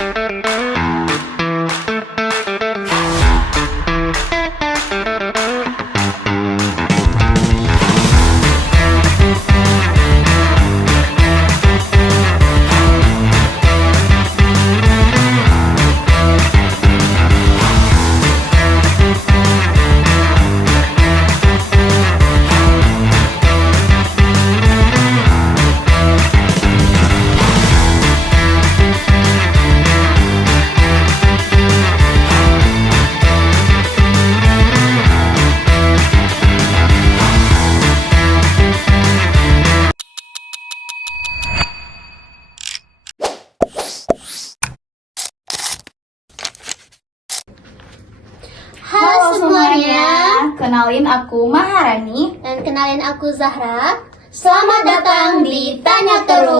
Halo semuanya, kenalin aku Maharani. Dan kenalin aku Zahra. Selamat datang di Tanya Terus.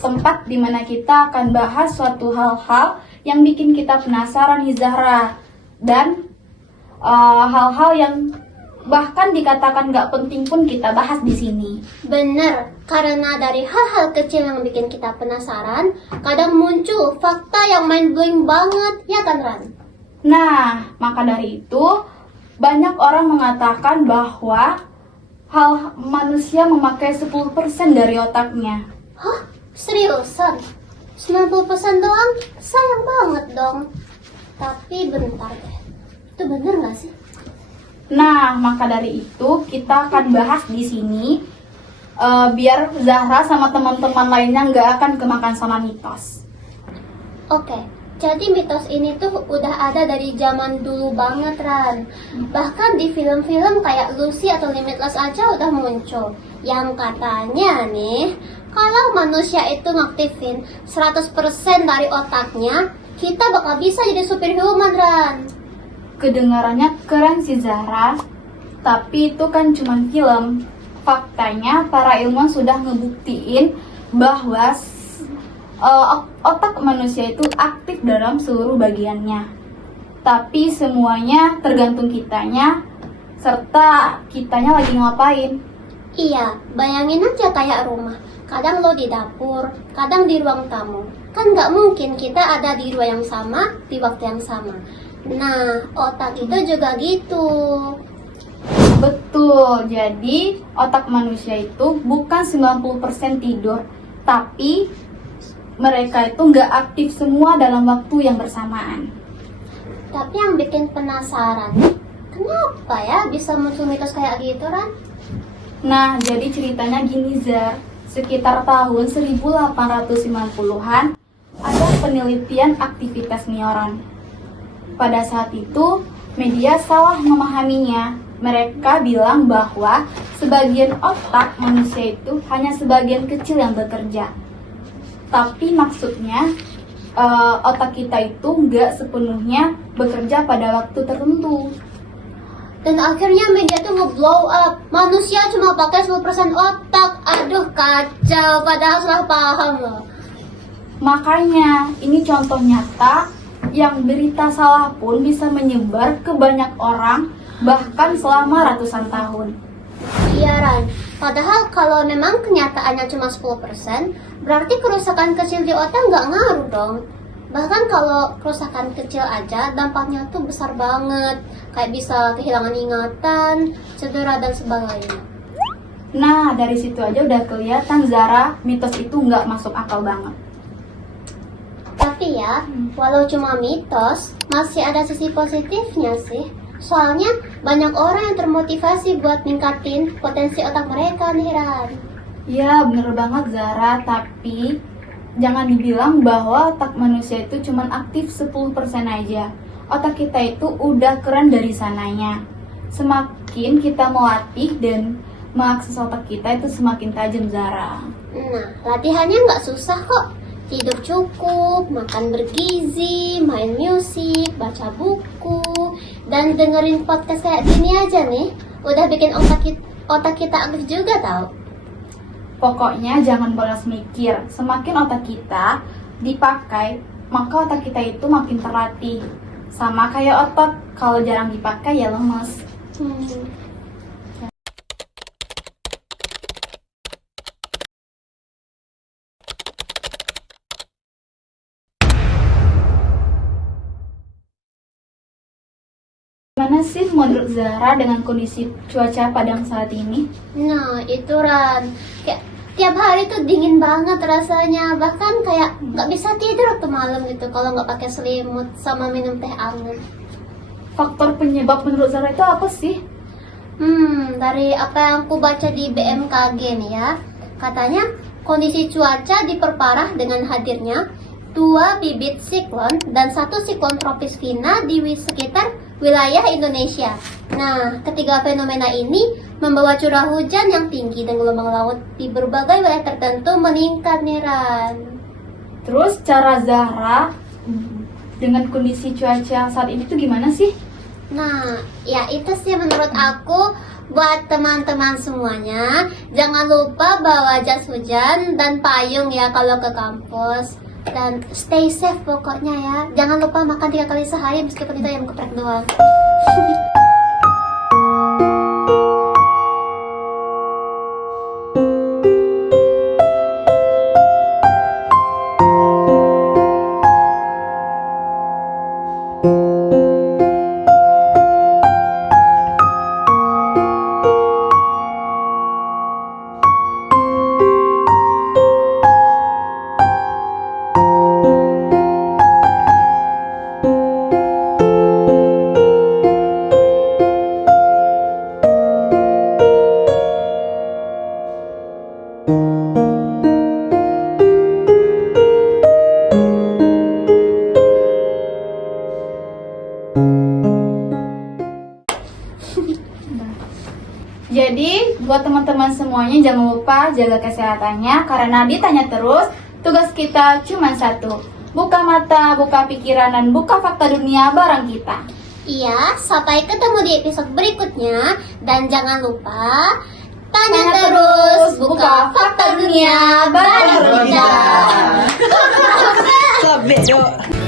Tempat dimana kita akan bahas suatu hal-hal yang bikin kita penasaran nih Zahra. Dan hal-hal yang bahkan dikatakan gak penting pun kita bahas di sini. Bener, karena dari hal-hal kecil yang bikin kita penasaran, kadang muncul fakta yang mind-blowing banget, ya kan Ran? Nah, maka dari itu banyak orang mengatakan bahwa manusia memakai 10% dari otaknya. Hah? Seriusan? 90% doang? Sayang banget dong. Tapi bentar deh, itu bener gak sih? Nah, maka dari itu kita akan bahas di sini biar Zahra sama teman-teman lainnya nggak akan kemakan sama mitos. Oke, jadi mitos ini tuh udah ada dari zaman dulu banget Ran. Bahkan di film-film kayak Lucy atau Limitless aja udah muncul. Yang katanya nih, kalau manusia itu ngaktifin 100% dari otaknya, kita bakal bisa jadi superhuman Ran. Kedengarannya keren sih Zahra, tapi itu kan cuma film. Faktanya para ilmuwan sudah ngebuktiin bahwa otak manusia itu aktif dalam seluruh bagiannya. Tapi semuanya tergantung kitanya, serta kitanya lagi ngapain. Iya, bayangin aja kayak rumah. Kadang lo di dapur, kadang di ruang tamu. Kan nggak mungkin kita ada di ruang yang sama, di waktu yang sama. Nah, otak itu juga gitu. Betul, jadi otak manusia itu bukan 90% tidur, tapi mereka itu nggak aktif semua dalam waktu yang bersamaan. Tapi yang bikin penasaran, kenapa ya bisa muncul mitos kayak gitu, Ran? Nah, jadi ceritanya gini Zar, sekitar tahun 1890-an ada penelitian aktivitas neuron. Pada saat itu, media salah memahaminya. Mereka bilang bahwa sebagian otak manusia itu hanya sebagian kecil yang bekerja. Tapi maksudnya, otak kita itu nggak sepenuhnya bekerja pada waktu tertentu. Dan akhirnya media tuh nge-blow up. Manusia cuma pakai 10% otak. Aduh, kacau. Padahal salah paham loh. Makanya, ini contoh nyata yang berita salah pun bisa menyebar ke banyak orang, bahkan selama ratusan tahun. Iya Ran, padahal kalau memang kenyataannya cuma 10%, berarti kerusakan kecil di otak nggak ngaruh dong. Bahkan kalau kerusakan kecil aja, dampaknya tuh besar banget. Kayak bisa kehilangan ingatan, cedera, dan sebagainya. Nah, dari situ aja udah kelihatan Zara, mitos itu nggak masuk akal banget. Tapi ya, walau cuma mitos, masih ada sisi positifnya sih. Soalnya banyak orang yang termotivasi buat ningkatin potensi otak mereka nih Ran. Ya, bener banget Zara, tapi jangan dibilang bahwa otak manusia itu cuma aktif 10% aja. Otak kita itu udah keren dari sananya. Semakin kita melatih dan mengakses otak kita itu semakin tajam Zara. Nah, latihannya nggak susah kok. Tidur cukup, makan bergizi, main musik, baca buku, dan dengerin podcast kayak gini aja nih, udah bikin otak kita aktif juga tau. Pokoknya jangan bolos mikir. Semakin otak kita dipakai, maka otak kita itu makin terlatih. Sama kayak otot, kalau jarang dipakai ya lemes. Gimana sih menurut Zara dengan kondisi cuaca Padang saat ini? Nah, itu Ran. Kayak tiap hari tuh dingin banget rasanya. Bahkan kayak nggak bisa tidur waktu malam gitu kalau nggak pakai selimut sama minum teh anget. Faktor penyebab menurut Zara itu apa sih? Dari apa yang aku baca di BMKG nih ya, katanya kondisi cuaca diperparah dengan hadirnya 2 bibit siklon dan 1 siklon tropis Fina di sekitar wilayah Indonesia. Nah, ketiga fenomena ini membawa curah hujan yang tinggi dan gelombang laut di berbagai wilayah tertentu meningkat nih Ran. Terus cara Zara dengan kondisi cuaca saat ini tuh gimana sih? Nah, ya itu sih menurut aku. Buat teman-teman semuanya, jangan lupa bawa jas hujan dan payung ya kalau ke kampus. Dan stay safe pokoknya ya. Jangan lupa makan 3 kali sehari meskipun itu ayam geprek doang. Jadi, buat teman-teman semuanya jangan lupa jaga kesehatannya karena ditanya terus, tugas kita cuma satu. Buka mata, buka pikiran, dan buka fakta dunia bareng kita. Iya, sampai ketemu di episode berikutnya. Dan jangan lupa tanya terus, buka fakta dunia bareng kita. Sabit, dok.